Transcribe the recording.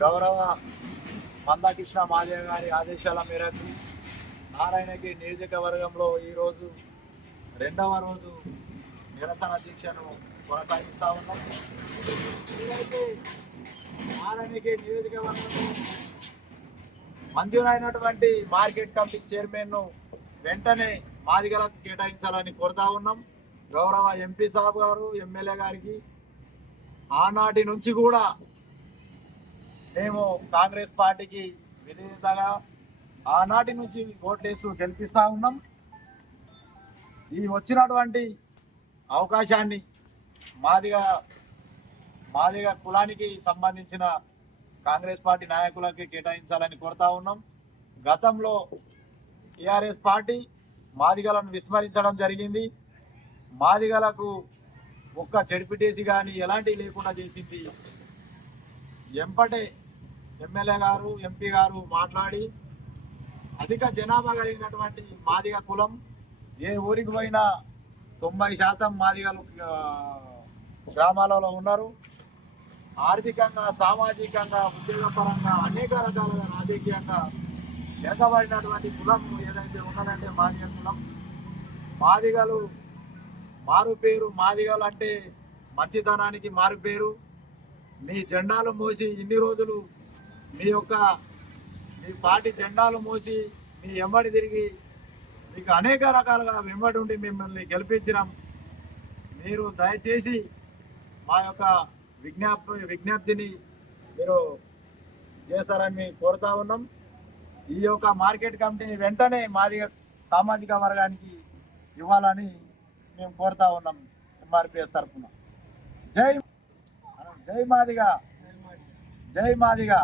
గౌరవ మందాకృష్ణ మాదేవ్ గారి ఆదేశాల మేరకు నారాయణగిరి నియోజకవర్గంలో ఈరోజు రెండవ రోజు నిరసన దీక్షను కొనసాగిస్తూ ఉన్నాం. ఇదైతే నారాయణగిరి నియోజకవర్గంలో మంజూరైనటువంటి మార్కెట్ కమిటీ చైర్మన్ను వెంటనే మాదిగలకు కేటాయించాలని కోరుతా ఉన్నాం. గౌరవ ఎంపీ సాబ్ గారు, ఎమ్మెల్యే గారికి ఆనాటి నుంచి కూడా మేము కాంగ్రెస్ పార్టీకి విధేయతగా ఆనాటి నుంచి ఓట్లేస్తూ గెలిపిస్తూ ఉన్నాం. ఈ వచ్చినటువంటి అవకాశాన్ని మాదిగ కులానికి సంబంధించిన కాంగ్రెస్ పార్టీ నాయకులకి కేటాయించాలని కోరుతా ఉన్నాం. గతంలో టీఆర్ఎస్ పార్టీ మాదిగలను విస్మరించడం జరిగింది. మాదిగలకు ఒక్క జడ్పీటీసీ కానీ ఎలాంటివి లేకుండా చేసింది. ఎంపటే ఎమ్మెల్యే గారు, ఎంపీ గారు మాట్లాడి అధిక జనాభా కలిగినటువంటి మాదిగ కులం ఏ ఊరికి పోయినా 90% మాదిగలు గ్రామాలలో ఉన్నారు. ఆర్థికంగా, సామాజికంగా, ఉద్యోగపరంగా అనేక రకాలుగా రాజకీయంగా వెనకబడినటువంటి కులం ఏదైతే ఉన్నదంటే మాదిగ కులం. మాదిగలు మారుపేరు. మాదిగలు అంటే మంచితనానికి మారుపేరు. మీ జెండాలు మోసి ఇన్ని రోజులు మీ పార్టీ జెండాలు మోసి మీ వెంబడి తిరిగి మీకు అనేక రకాలుగా వెంబడి ఉండి మిమ్మల్ని గెలిపించినాం. మీరు దయచేసి మా యొక్క విజ్ఞప్తిని మీరు చేస్తారని కోరుతా ఉన్నాం. ఈ యొక్క మార్కెట్ కమిటీని వెంటనే మాదిగ సామాజిక వర్గానికి ఇవ్వాలని మేము కోరుతా ఉన్నాం. ఎంఆర్పిఎస్ తరఫున జై మాదిగ, జై మాదిగ.